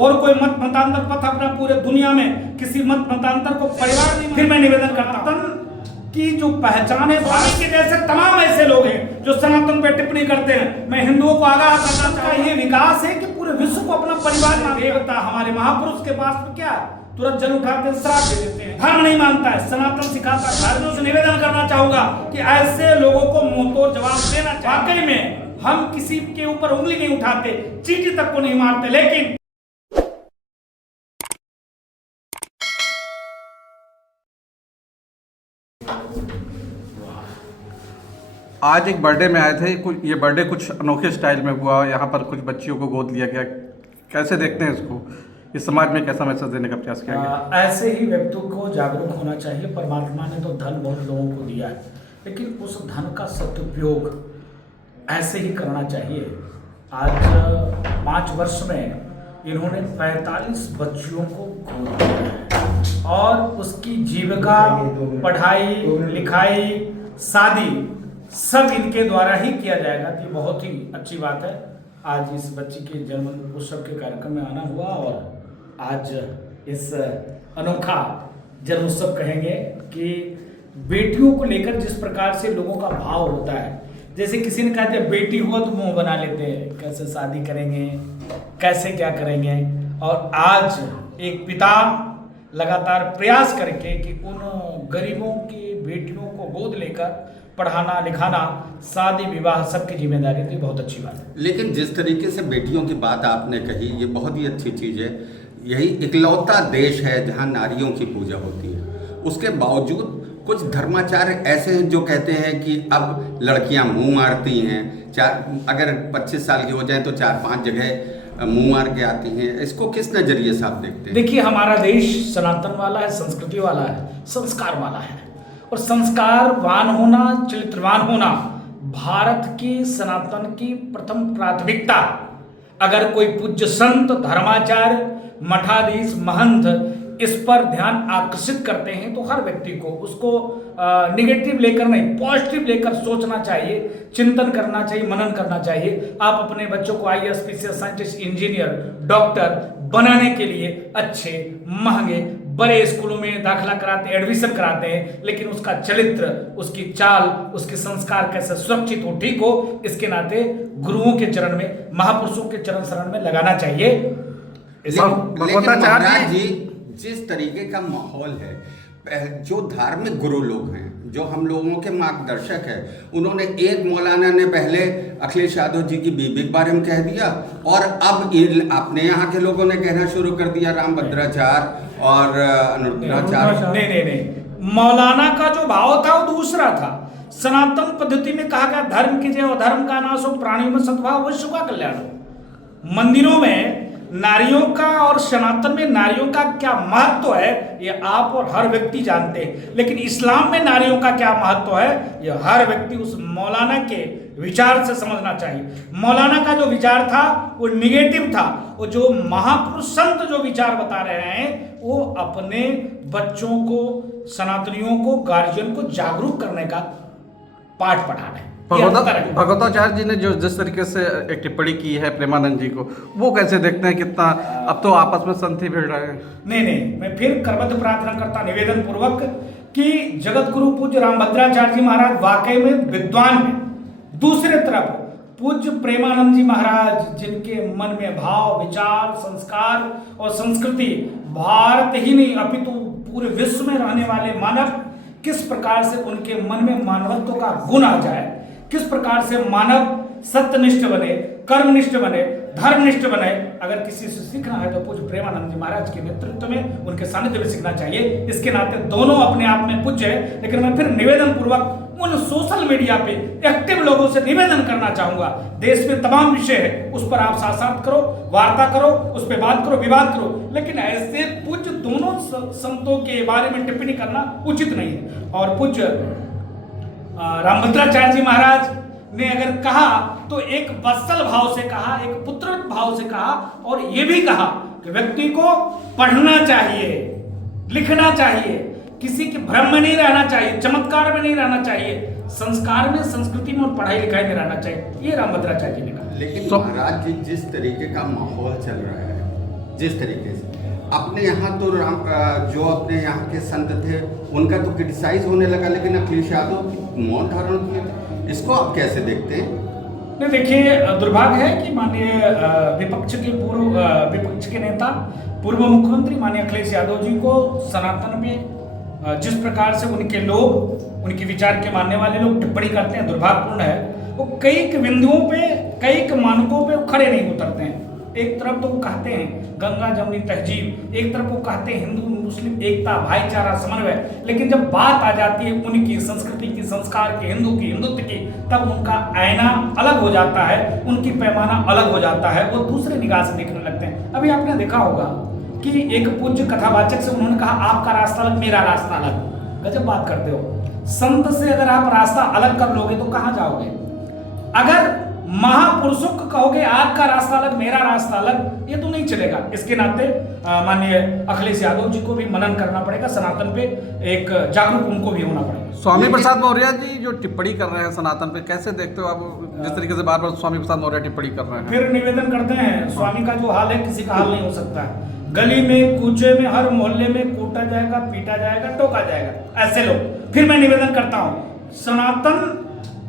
और कोई मत मतांतर पथ अपना पूरे दुनिया में किसी मत मतांतर को परिवार नहीं। फिर मैं निवेदन करता हूं कि जो पहचान है स्वामी के जैसे तमाम ऐसे लोग हैं जो सनातन पे टिप्पणी करते हैं। मैं हिंदुओं को आगाह करना चाहता हूं, ये विकास है कि पूरे विश्व को अपना परिवार मानते हैं। देवता हमारे महापुरुष के पास में क्या है, तुरंत जल उठाते हैं, श्राप दे देते हैं। धर्म नहीं मानता है, सनातन सिखाता है। भारतीयों से निवेदन करना चाहूंगा कि ऐसे लोगों को मुंहतोड़ जवाब देना चाहिए। वाकई में हम किसी के ऊपर उंगली नहीं उठाते, चींटी तक को नहीं मारते, लेकिन आज एक बर्थडे में आए थे। ये बर्थडे कुछ अनोखे स्टाइल में हुआ, यहाँ पर कुछ बच्चियों को गोद लिया गया। कैसे देखते हैं इसको? इस समाज में कैसा मैसेज देने का प्रयास किया गया? ऐसे ही व्यक्तियों को जागरूक होना चाहिए। परमात्मा ने तो धन बहुत लोगों को दिया है, लेकिन उस धन का सदुपयोग ऐसे ही करना चाहिए। आज 5 वर्ष में इन्होंने 45 बच्चियों को गोद लिया है और उसकी जीविका, पढ़ाई लिखाई, शादी सब इनके द्वारा ही किया जाएगा। तो ये बहुत ही अच्छी बात है। आज इस बच्ची के जन्म उत्सव के कार्यक्रम में आना हुआ और आज इस अनोखा जन्म उत्सव कहेंगे कि बेटियों को लेकर जिस प्रकार से लोगों का भाव होता है, जैसे किसी ने कहा जब बेटी हुआ तो मुंह बना लेते हैं, कैसे शादी करेंगे, कैसे क्या करेंगे। और आज एक पिता लगातार प्रयास करके कि उन गरीबों की बेटियों को गोद लेकर पढ़ाना लिखाना, शादी विवाह सबकी जिम्मेदारी, तो बहुत अच्छी बात है। लेकिन जिस तरीके से बेटियों की बात आपने कही, ये बहुत ही अच्छी चीज़ है। यही इकलौता देश है जहाँ नारियों की पूजा होती है। उसके बावजूद कुछ धर्माचार्य ऐसे हैं जो कहते हैं कि अब लड़कियां मुंह मारती हैं, अगर 25 साल की हो जाए तो 4-5 जगह मुंह मार के आती हैं। इसको किस नज़रिए से आप देखते हैं? देखिए, हमारा देश सनातन वाला है, संस्कृति वाला है, संस्कार वाला है। और संस्कारवान होना, चरित्रवान होना भारत की सनातन की प्रथम प्राथमिकता। अगर कोई पूज्य संत, धर्माचार्य, मठाधीश, महंत इस पर ध्यान आकर्षित करते हैं तो हर व्यक्ति को उसको निगेटिव लेकर नहीं, पॉजिटिव लेकर सोचना चाहिए, चिंतन करना चाहिए, मनन करना चाहिए। आप अपने बच्चों को IAS, PCS, scientist, engineer, doctor बनाने के लिए अच्छे महंगे बड़े स्कूलों में दाखिला कराते हैं, एडमिशन कराते हैं, लेकिन उसका चरित्र, उसकी चाल, उसके संस्कार कैसे सुरक्षित हो, ठीक हो, इसके नाते गुरुओं के चरण में, महापुरुषों के चरण शरण में लगाना चाहिए। लेकिन महाराज जी, जिस तरीके का माहौल है, जो धार्मिक गुरु लोग हैं, जो हम लोगों के मार्गदर्शक है, उन्होंने एक मौलाना ने पहले अखिलेश यादव जी की बीबी के बारे में कह दिया और अब अपने यहाँ के लोगों ने कहना शुरू कर दिया रामभद्राचार्य और अनुरुद्धाचार्य। नहीं, मौलाना का जो भाव था वो दूसरा था। सनातन पद्धति में कहा गया धर्म की जय और धर्म का नाश हो, प्राणियों में सद्भाव, विश्व का कल्याण हो। मंदिरों में नारियों का और सनातन में नारियों का क्या महत्व है ये आप और हर व्यक्ति जानते हैं, लेकिन इस्लाम में नारियों का क्या महत्व है ये हर व्यक्ति उस मौलाना के विचार से समझना चाहिए। मौलाना का जो विचार था वो निगेटिव था। वो जो महापुरुष संत जो विचार बता रहे हैं वो अपने बच्चों को, सनातनियों को, गार्जियन को जागरूक करने का पाठ पढ़ा रहे हैं। भगवताचार्य जी ने जो जिस तरीके से एक टिप्पणी की है प्रेमानंद जी को, वो कैसे देखते हैं? कितना अब तो आपस में संत ही भिड़ रहे हैं। नहीं, मैं फिर करबद्ध प्रार्थना करता निवेदन पूर्वक कि जगत गुरु पूज्य रामभद्राचार्य जी महाराज वाकई में विद्वान हैं। दूसरे तरफ पूज्य प्रेमानंद जी महाराज, जिनके मन में भाव, विचार, संस्कार और संस्कृति भारत ही नहीं अपितु पूरे विश्व में रहने वाले मानव, किस प्रकार से उनके मन में मानवत्व का गुण आ जाए, किस प्रकार से मानव सत्यनिष्ठ बने, कर्मनिष्ठ बने, धर्मनिष्ठ बने। अगर किसी से सीखना है तो पूज्य प्रेमानंद जी महाराज के नेतृत्व में, उनके सानिध्य में सीखना चाहिए। इसके नाते दोनों अपने आप में पूज्य है। लेकिन मैं फिर निवेदन पूर्वक उन सोशल मीडिया पे एक्टिव लोगों से निवेदन करना चाहूंगा, देश में तमाम विषय है, उस पर आप साक्षात करो, वार्ता करो, उस पर बात करो, विवाद करो, लेकिन ऐसे पूज्य दोनों संतों के बारे में टिप्पणी करना उचित नहीं है। और पूज्य रामभद्राचार्य जी महाराज ने अगर कहा तो एक वत्सल भाव से कहा, एक पुत्र भाव से कहा, और ये भी कहा कि व्यक्ति को पढ़ना चाहिए, लिखना चाहिए, किसी के भ्रम में नहीं रहना चाहिए, चमत्कार में नहीं रहना चाहिए, संस्कार में, संस्कृति में और पढ़ाई लिखाई में रहना चाहिए। ये रामभद्राचार्य जी ने कहा। लेकिन महाराज जी, जिस तरीके का माहौल चल रहा है, जिस तरीके से अपने यहाँ तो जो अपने यहाँ के संत थे उनका तो क्रिटिसाइज होने लगा, लेकिन अखिलेश यादव मौन धारण किए थे, इसको आप कैसे देखते हैं? नहीं, देखिए दुर्भाग्य है कि माननीय विपक्ष के नेता पूर्व मुख्यमंत्री माननीय अखिलेश यादव जी को सनातन में जिस प्रकार से उनके लोग, उनके विचार के मानने वाले लोग टिप्पणी करते हैं, दुर्भाग्यपूर्ण है। वो कई बिंदुओं पे, कई मानकों पे खड़े नहीं उतरते हैं। एक तरफ तो वो कहते हैं गंगा जमुनी तहजीब, एक तरफ वो कहते हैं हिंदू मुस्लिम एकता, भाईचारा, समन्वय, लेकिन जब बात आ जाती है उनकी संस्कृति की, संस्कार की, हिंदू की, हिंदुत्व की, तब उनका आईना अलग हो जाता है, उनकी पैमाना अलग हो जाता है, वो दूसरे निगाह से देखने लगते हैं। अभी आपने देखा होगा कि एक पूज्य कथावाचक से उन्होंने कहा आपका रास्ता अलग, मेरा रास्ता अलग। गजब बात करते हो। संत से अगर आप रास्ता अलग कर लोगे तो कहां जाओगे? अगर महापुरुषों को कहोगे आपका रास्ता अलग, मेरा रास्ता अलग, ये तो नहीं चलेगा। इसके नाते माननीय अखिलेश यादव जी को भी मनन करना पड़ेगा, सनातन पे एक जागरूक उनको भी होना पड़ेगा। स्वामी प्रसाद मौर्य जी जो टिप्पणी कर रहे हैं सनातन पे, कैसे देखते हो आप? जिस तरीके से बार बार स्वामी प्रसाद मौर्य टिप्पणी कर रहे हैं, फिर निवेदन करते हैं स्वामी का जो हाल है किसी का हाल नहीं हो सकता है। गली में, कूचे में, हर मोहल्ले में कूटा जाएगा, पीटा जाएगा, टोका जाएगा, ऐसे लोग। फिर मैं निवेदन करता हूं, सनातन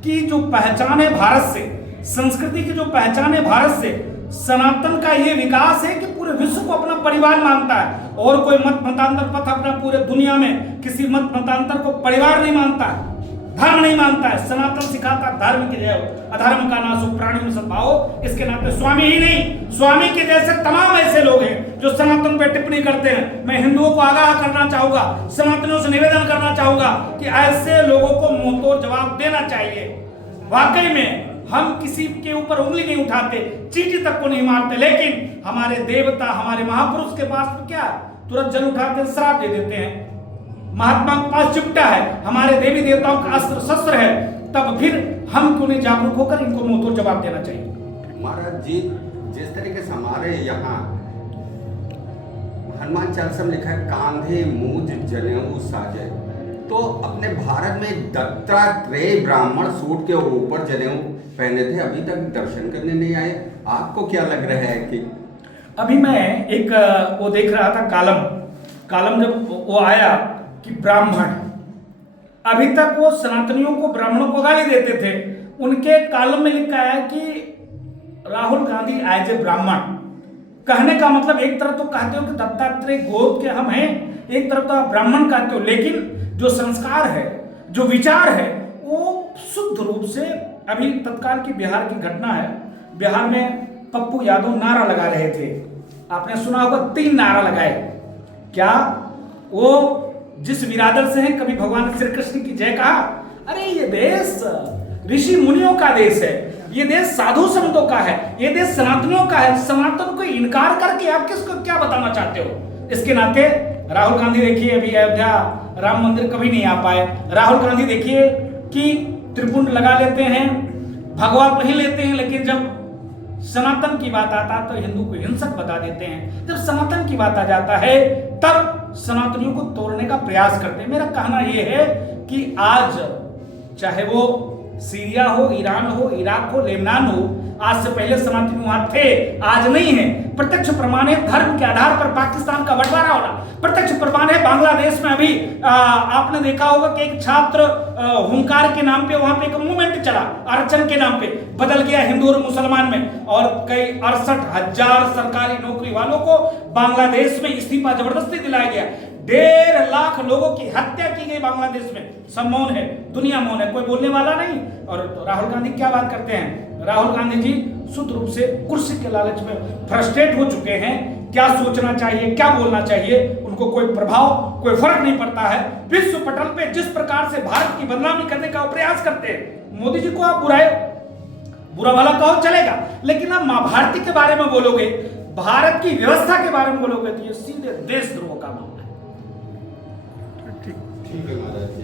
की जो पहचान है भारत से, संस्कृति की जो पहचान है भारत से, सनातन का ये विकास है कि पूरे विश्व को अपना परिवार मानता है, और कोई मत मतांतर पथ अपना पूरे दुनिया में किसी मत मतांतर को परिवार नहीं मानता है, धर्म नहीं मानता है। सनातन सिखाता धर्म के जय हो, अधर्म का नाश हो, प्राणी में सद्भाव। इसके नाते स्वामी ही नहीं, स्वामी के जैसे तमाम ऐसे लोग हैं जो सनातन पे टिप्पणी करते हैं। मैं हिंदुओं को आगाह करना चाहूंगा, सनातनियों से निवेदन करना चाहूंगा कि ऐसे लोगों को मुंहतोड़ जवाब देना चाहिए। वाकई में हम किसी के ऊपर उंगली नहीं उठाते, चींटी तक को नहीं मारते, लेकिन हमारे देवता, हमारे महापुरुष के पास तो क्या, तुरंत जल उठाते हैं, श्राप दे देते हैं। महात्मा के पास चिपटा है, हमारे देवी देवताओं का अस्त्र शस्त्र है, तब फिर हम क्यों नहीं जागरूक होकर इनको मुंहतोड़ जवाब देना चाहिए? महाराज जी, जिस तरीके से हमारे यहाँ हनुमान चालीसा में लिखा है कांधे मूज जनेऊ साजे, तो अपने भारत में दत्तात्रेय ब्राह्मण सूट के ऊपर जनेऊ पहने थे, अभी तक दर्शन करने नहीं आए। आपको क्या लग रहा है कि अभी मैं एक वो देख रहा था कालम जब वो आया कि ब्राह्मण, अभी तक वो सनातनियों को, ब्राह्मणों को गाली देते थे। उनके कालम में लिखा है कि राहुल गांधी एज ए ब्राह्मण। कहने का मतलब एक तरफ तो कहते हो कि दत्तात्रेय गोद के हम हैं, एक तरफ तो आप ब्राह्मण कहते हो, लेकिन जो संस्कार है, जो विचार है, वो शुद्ध रूप से, अभी तत्काल की बिहार की घटना है, बिहार में पप्पू यादव नारा लगा रहे थे, आपने सुना होगा, 3 नारा लगाए। क्या वो जिस विरादर से हैं, कभी भगवान श्री कृष्ण की जय कहा? अरे ये देश ऋषि मुनियों का देश है, ये देश साधु संतों का है, ये देश सनातनियों का है। सनातन को इनकार करके आप किसको क्या बताना चाहते हो? इसके नाते राहुल गांधी देखिए, अभी अयोध्या राम मंदिर कभी नहीं आ पाए। राहुल गांधी देखिए कि त्रिपुंड लगा लेते हैं, भगवा पहन लेते हैं, लेकिन जब सनातन की बात आता है तो हिंदू को हिंसक बता देते हैं। जब सनातन की बात आ जाता है तब सनातनियों को तोड़ने का प्रयास करते हैं। मेरा कहना यह है कि आज चाहे वो सीरिया हो, ईरान हो, इराक हो, लेबनान हो, आज से पहले सनातनी वहां थे, आज नहीं है। प्रत्यक्ष प्रमाण है धर्म के आधार पर पाकिस्तान का बंटवारा होना, प्रत्यक्ष प्रमाण है बांग्लादेश में अभी आपने देखा होगा कि एक छात्र हुंकार के नाम पे वहां पे एक मूवमेंट चला, आरक्षण के नाम पे बदल गया हिंदू और मुसलमान में, और कई 68,000 सरकारी नौकरी वालों को बांग्लादेश में इस्तीफा जबरदस्ती दिलाया गया। 1.5 लाख लोगों की हत्या की गई बांग्लादेश में। सब मौन है, दुनिया मौन है, कोई बोलने वाला नहीं। और तो राहुल गांधी क्या बात करते हैं? राहुल गांधी जी शुद्ध रूप से कुर्सी के लालच में फ्रस्ट्रेट हो चुके हैं। क्या सोचना चाहिए, क्या बोलना चाहिए, उनको कोई प्रभाव, कोई फर्क नहीं पड़ता है। विश्व पटल पे जिस प्रकार से भारत की बदनामी करने का प्रयास करते हैं, मोदी जी को आप बुरा भला कहो चलेगा, लेकिन आप मां भारती के बारे में बोलोगे, भारत की व्यवस्था के बारे में बोलोगे, तो ये सीधे देशद्रोह का मामला है। ठीक है महाराज।